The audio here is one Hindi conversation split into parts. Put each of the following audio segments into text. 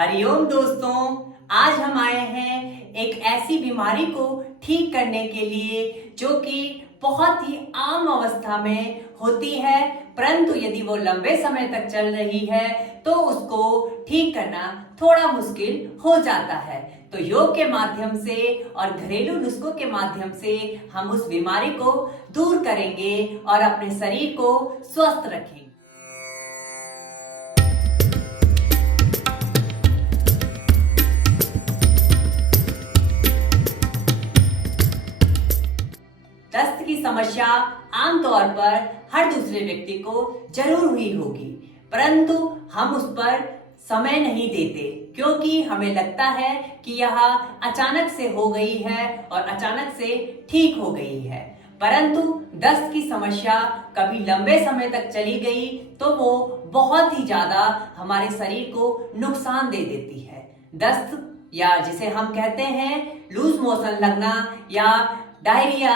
हरिओम दोस्तों, आज हम आए हैं एक ऐसी बीमारी को ठीक करने के लिए जो कि बहुत ही आम अवस्था में होती है, परंतु यदि वो लंबे समय तक चल रही है तो उसको ठीक करना थोड़ा मुश्किल हो जाता है। तो योग के माध्यम से और घरेलू नुस्खों के माध्यम से हम उस बीमारी को दूर करेंगे और अपने शरीर को स्वस्थ रखेंगे। दस्त की समस्या आमतौर पर हर दूसरे व्यक्ति को जरूर हुई होगी, परंतु हम उस पर समय नहीं देते क्योंकि हमें लगता है कि यह अचानक से हो गई है और अचानक से ठीक हो गई है। परंतु दस्त की समस्या कभी लंबे समय तक चली गई तो वो बहुत ही ज्यादा हमारे शरीर को नुकसान दे देती है। दस्त या जिसे हम कहते हैं लूज मोशन लगना या डायरिया,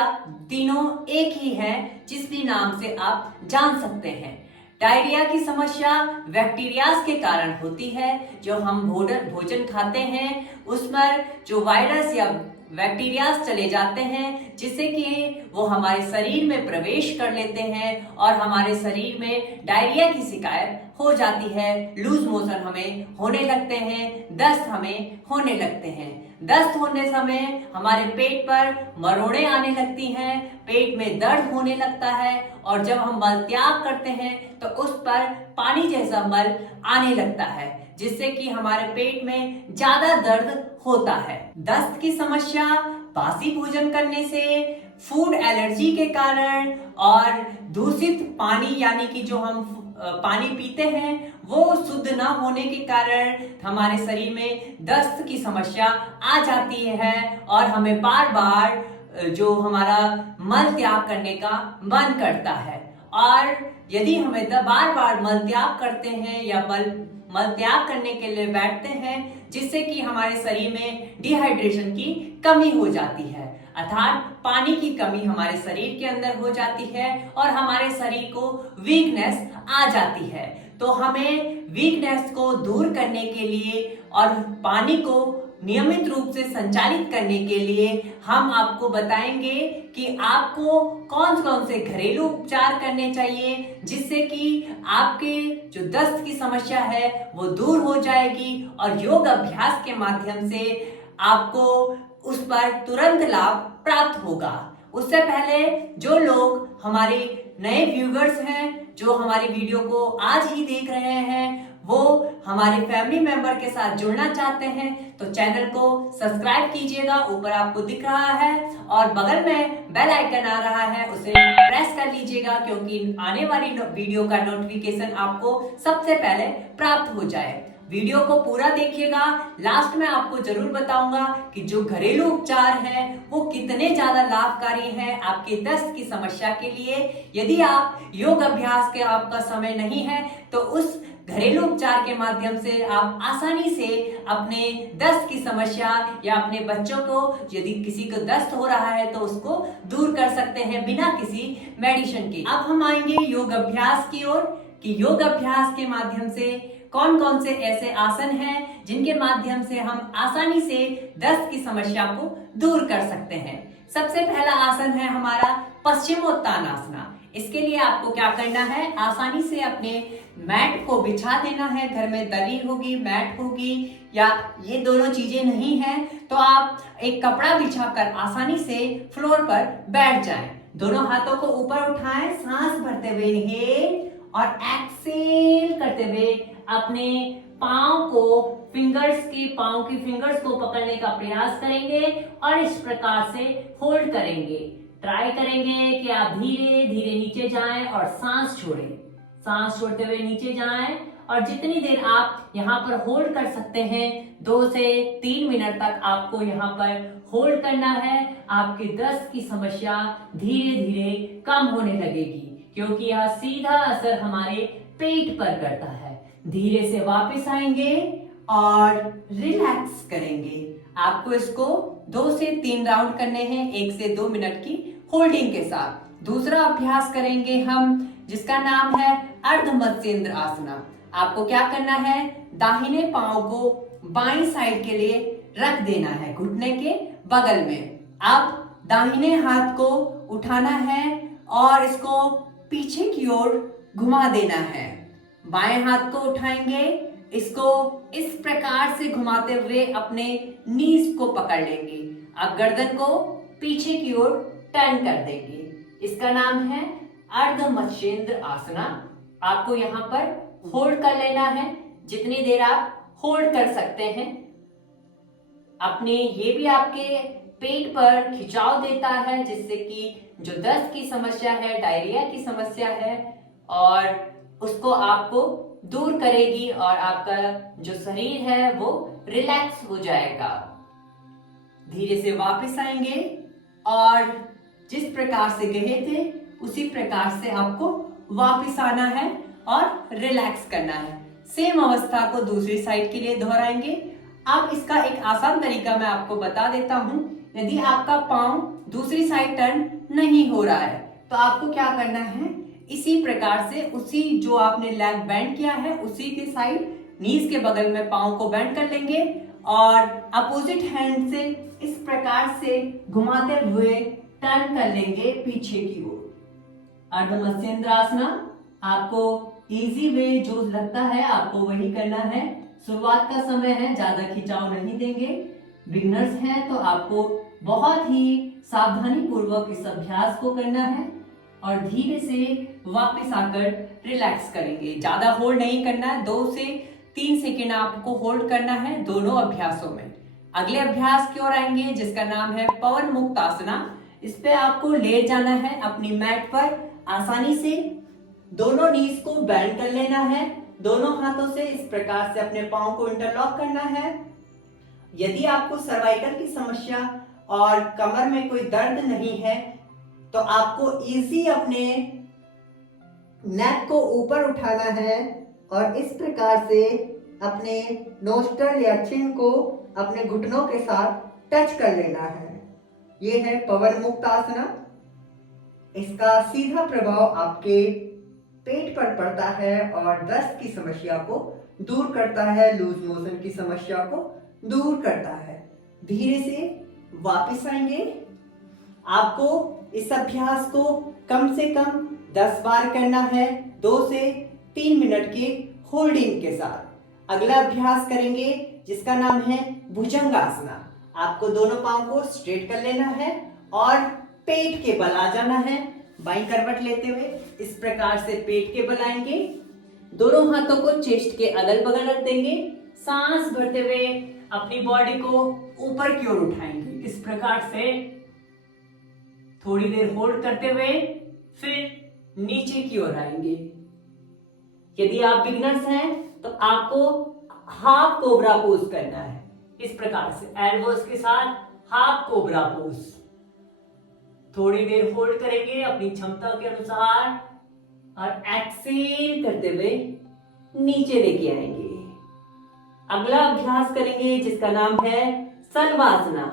तीनों एक ही है, जिस भी नाम से आप जान सकते हैं। डायरिया की समस्या बैक्टीरियाज के कारण होती है। जो हम भोजन खाते हैं उस पर जो वायरस या बैक्टीरियाज चले जाते हैं, जिससे कि वो हमारे शरीर में प्रवेश कर लेते हैं और हमारे शरीर में डायरिया की शिकायत हो जाती है। लूज मोशन हमें होने लगते हैं, दस्त हमें होने लगते हैं। दस्त होने समय हमारे पेट पर मरोड़े आने लगती हैं, पेट में दर्द होने लगता है और जब हम मल त्याग करते हैं तो उस पर पानी जैसा मल आने लगता है, जिससे कि हमारे पेट में ज्यादा दर्द होता है। दस्त की समस्या बासी भोजन करने से, फूड एलर्जी के कारण और दूषित पानी यानी कि जो हम पानी पीते हैं वो शुद्ध ना होने के कारण हमारे शरीर में दस्त की समस्या आ जाती है और हमें बार बार जो हमारा मल त्याग करने का मन करता है। और यदि हमें बार बार मल त्याग करते हैं या मल त्याग करने के लिए बैठते हैं, जिससे कि हमारे शरीर में डिहाइड्रेशन की कमी हो जाती है, अर्थात पानी की कमी हमारे शरीर के अंदर हो जाती है और हमारे शरीर को वीकनेस आ जाती है। तो हमें वीकनेस को दूर करने के लिए और पानी को नियमित रूप से संचालित करने के लिए हम आपको बताएंगे कि आपको कौन कौन से घरेलू उपचार करने चाहिए, जिससे कि आपके जो दस्त की समस्या है वो दूर हो जाएगी और योग अभ्यास के माध्यम से आपको उस पर तुरंत लाभ प्राप्त होगा। उससे पहले जो लोग हमारे नए व्यूअर्स हैं, जो हमारी वीडियो को आज ही देख रहे हैं, वो हमारे फैमिली मेंबर के साथ जुड़ना चाहते हैं तो चैनल को सब्सक्राइब कीजिएगा, ऊपर आपको दिख रहा है और बगल में बेल आइकन आ रहा है, उसे प्रेस कर लीजिएगा क्योंकि आने वाली वीडियो का नोटिफिकेशन आपको सबसे पहले प्राप्त हो जाए। वीडियो को पूरा देखिएगा, लास्ट में आपको जरूर बताऊंगा कि जो घरेलू उपचार हैं वो कितने ज्यादा लाभकारी हैं आपके दस्त की समस्या के लिए। यदि आप योग अभ्यास के आपका समय नहीं है तो उस घरेलू उपचार के माध्यम से आप आसानी से अपने दस्त की समस्या या अपने बच्चों को, यदि किसी को दस्त हो रहा है तो उसको दूर कर सकते हैं बिना किसी मेडिसिन के। अब हम आएंगे योग अभ्यास की ओर कि योग अभ्यास के माध्यम से कौन कौन से ऐसे आसन हैं जिनके माध्यम से हम आसानी से दस्त की समस्या को दूर कर सकते हैं। सबसे पहला आसन है हमारा पश्चिमोत्तानासना। इसके लिए आपको क्या करना है, आसानी से अपने मैट को बिछा देना है। घर में दरी होगी, मैट होगी या ये दोनों चीजें नहीं है तो आप एक कपड़ा बिछाकर आसानी से फ्लोर पर बैठ जाएं। दोनों हाथों को ऊपर उठाएं, सांस भरते हुए इनहेल और एक्सहेल करते हुए अपने पांव की फिंगर्स को पकड़ने का प्रयास करेंगे और इस प्रकार से होल्ड करेंगे। ट्राई करेंगे कि आप धीरे धीरे नीचे जाएं और सांस छोड़ें। सांस छोड़ते हुए नीचे जाएं और जितनी देर आप यहाँ पर होल्ड कर सकते हैं, 2 से 3 मिनट तक आपको यहाँ पर होल्ड करना है। आपकी दस्त की समस्या धीरे धीरे कम होने लगेगी क्योंकि यह सीधा असर हमारे पेट पर करता है। धीरे से वापस आएंगे और रिलैक्स करेंगे। आपको इसको 2 से 3 राउंड करने हैं, 1 से 2 मिनट की होल्डिंग के साथ। दूसरा अभ्यास करेंगे हम जिसका नाम है अर्ध मत्स्येंद्र आसना। आपको क्या करना है, दाहिने पांव को बाईं साइड के लिए रख देना है घुटने के बगल में। अब दाहिने हाथ को उठाना है और इसको पीछे की ओर घुमा देना है। बाएं हाथ को उठाएंगे, इसको इस प्रकार से घुमाते हुए अपने नीज को पकड़ लेंगे। अब गर्दन को पीछे की ओर टर्न कर देंगे। इसका नाम है अर्ध मत्स्येंद्र आसना। आपको यहाँ पर होल्ड कर लेना है, जितनी देर आप होल्ड कर सकते हैं। अपने ये भी आपके पेट पर खिंचाव देता है, जिससे कि जो दस्त की समस्या है, डायरिया की समस्या है, और उसको आपको दूर करेगी और आपका जो शरीर है वो रिलैक्स हो जाएगा। धीरे से वापस आएंगे और जिस प्रकार से गए थे उसी प्रकार से आपको वापस आना है और रिलैक्स करना है। सेम अवस्था को दूसरी साइड के लिए दोहराएंगे। अब इसका एक आसान तरीका मैं आपको बता देता हूं। यदि आपका पांव दूसरी साइड टर्न नहीं हो रहा है तो आपको क्या करना है, इसी प्रकार से उसी जो आपने लेग बेंड किया है उसी के साइड नीज के बगल में पांव को बेंड कर लेंगे और अपोजिट हैंड से इस प्रकार से घुमाते हुए टर्न कर लेंगे पीछे की ओर। अर्ध मत्स्येंद्र आसना आपको इजी वे जो लगता है आपको वही करना है। शुरुआत का समय है, ज्यादा खिंचाव नहीं देंगे। बिगनर्स हैं तो आपको बहुत ही सावधानी पूर्वक इस अभ्यास को करना है और धीरे से वापस आकर रिलैक्स करेंगे। ज्यादा होल्ड नहीं करना है, 2 से 3 सेकेंड आपको होल्ड करना है दोनों अभ्यासों में। अगले अभ्यास की ओर आएंगे जिसका नाम है पवन मुक्त आसना। इस पे आपको लेट जाना है अपनी मैट पर। आसानी से दोनों नीज को बेंड कर लेना है, दोनों हाथों से इस प्रकार से अपने पांव को इंटरलॉक करना है। यदि आपको सर्वाइकल की समस्या और कमर में कोई दर्द नहीं है तो आपको इजी अपने नेक को ऊपर उठाना है और इस प्रकार से अपने नोस्ट्रल या चिन को अपने घुटनों के साथ टच कर लेना है। ये है पवन मुक्त आसना। इसका सीधा प्रभाव आपके पेट पर पड़ता है और दस्त की समस्या को दूर करता है, लूज मोशन की समस्या को दूर करता है। धीरे से वापस आएंगे। आपको इस अभ्यास को कम से कम 10 बार करना है, 2 से 3 मिनट के होल्डिंग के साथ। अगला अभ्यास करेंगे जिसका नाम है भुजंगासना। आपको दोनों पांव को स्ट्रेट कर लेना है और पेट के बल आ जाना है। बाईं करवट लेते हुए इस प्रकार से पेट के बल आएंगे। दोनों हाथों को चेस्ट के अगल बगल रख देंगे। सांस भरते हुए अपनी बॉडी को ऊपर की ओर उठाएंगे। इस प्रकार से थोड़ी देर होल्ड करते हुए फिर नीचे की ओर आएंगे। यदि आप बिगिनर्स हैं तो आपको हाफ कोबरा पोज करना है। इस प्रकार से एल्बोज के साथ हाफ कोबरा पोज। थोड़ी देर होल्ड करेंगे अपनी क्षमता के अनुसार और एक्सेल करते हुए नीचे लेके आएंगे। अगला अभ्यास करेंगे जिसका नाम है सलवासना।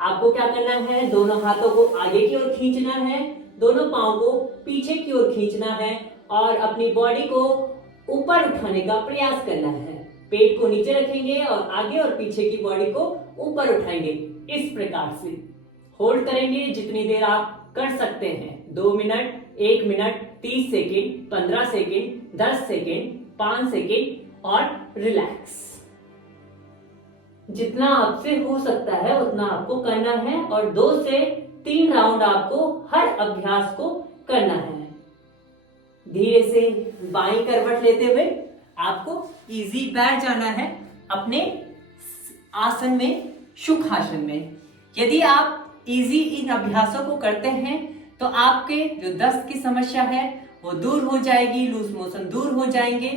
आपको क्या करना है, दोनों हाथों को आगे की ओर खींचना है, दोनों पांव को पीछे की ओर खींचना है और अपनी बॉडी को ऊपर उठाने का प्रयास करना है। पेट को नीचे रखेंगे और आगे और पीछे की बॉडी को ऊपर उठाएंगे। इस प्रकार से होल्ड करेंगे जितनी देर आप कर सकते हैं। 2 minute, 1 minute, 30 second, 15 second, 10 second, 5 second और रिलैक्स। जितना आपसे हो सकता है उतना आपको करना है और 2 से 3 राउंड आपको हर अभ्यास को करना है। धीरे से बाईं करवट लेते हुए आपको इजी बैठ जाना है अपने आसन में, सुख आसन में। यदि आप इजी इन अभ्यासों को करते हैं तो आपके जो दस्त की समस्या है वो दूर हो जाएगी, लूज मोशन दूर हो जाएंगे।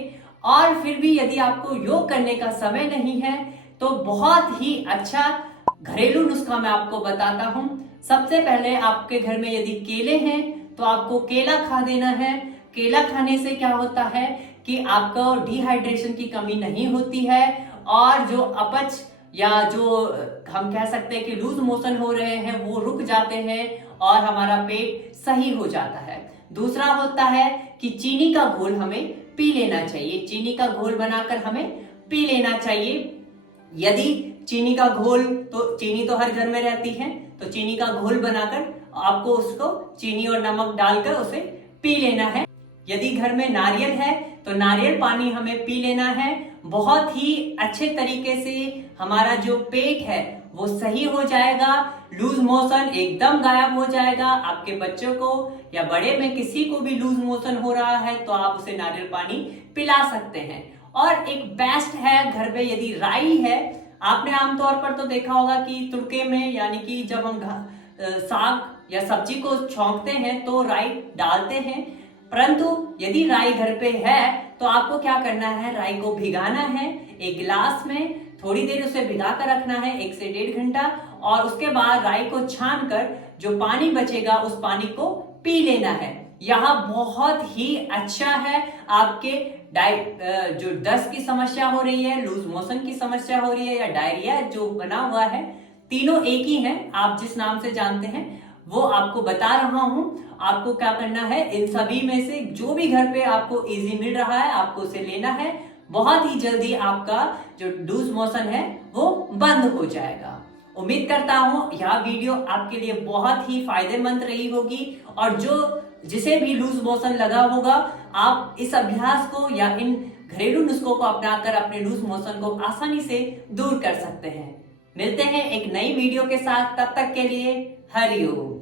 और फिर भी यदि आपको योग करने का समय नहीं है तो बहुत ही अच्छा घरेलू नुस्खा मैं आपको बताता हूं। सबसे पहले आपके घर में यदि केले हैं तो आपको केला खा देना है। केला खाने से क्या होता है कि आपको डिहाइड्रेशन की कमी नहीं होती है और जो अपच या जो हम कह सकते हैं कि लूज मोशन हो रहे हैं वो रुक जाते हैं और हमारा पेट सही हो जाता है। दूसरा होता है कि चीनी का घोल हमें पी लेना चाहिए। चीनी का घोल बनाकर हमें पी लेना चाहिए। यदि चीनी का घोल, तो चीनी तो हर घर में रहती है, तो चीनी का घोल बनाकर आपको उसको चीनी और नमक डालकर उसे पी लेना है। यदि घर में नारियल है तो नारियल पानी हमें पी लेना है। बहुत ही अच्छे तरीके से हमारा जो पेट है वो सही हो जाएगा, लूज मोशन एकदम गायब हो जाएगा। आपके बच्चों को या बड़े में किसी को भी लूज मोशन हो रहा है तो आप उसे नारियल पानी पिला सकते हैं। और एक बेस्ट है घर में यदि राई है, आपने आमतौर पर तो देखा होगा कि तुड़के में यानी कि जब हम साग या सब्जी को छौंकते हैं तो राई डालते हैं, परंतु यदि राई घर पे है तो आपको क्या करना है, राई को भिगाना है एक गिलास में, थोड़ी देर उसे भिगा कर रखना है 1 से 1.5 घंटा, और उसके बाद राई को छान कर जो पानी बचेगा उस पानी को पी लेना है। यह बहुत ही अच्छा है आपके जो दस्त की समस्या हो रही है, लूज मोशन की समस्या हो रही है या डायरिया जो बना हुआ है, तीनों एक ही हैं, आप जिस नाम से जानते हैं वो आपको बता रहा हूं। आपको क्या करना है, इन सभी में से जो भी घर पे आपको इजी मिल रहा है आपको उसे लेना है। बहुत ही जल्दी आपका जो लूज मोशन है वो बंद हो जाएगा। उम्मीद करता हूं यह वीडियो आपके लिए बहुत ही फायदेमंद रही होगी, और जिसे भी लूज मोशन लगा होगा आप इस अभ्यास को या इन घरेलू नुस्खों को अपनाकर अपने लूज मोशन को आसानी से दूर कर सकते हैं। मिलते हैं एक नई वीडियो के साथ, तब तक के लिए हरिओम।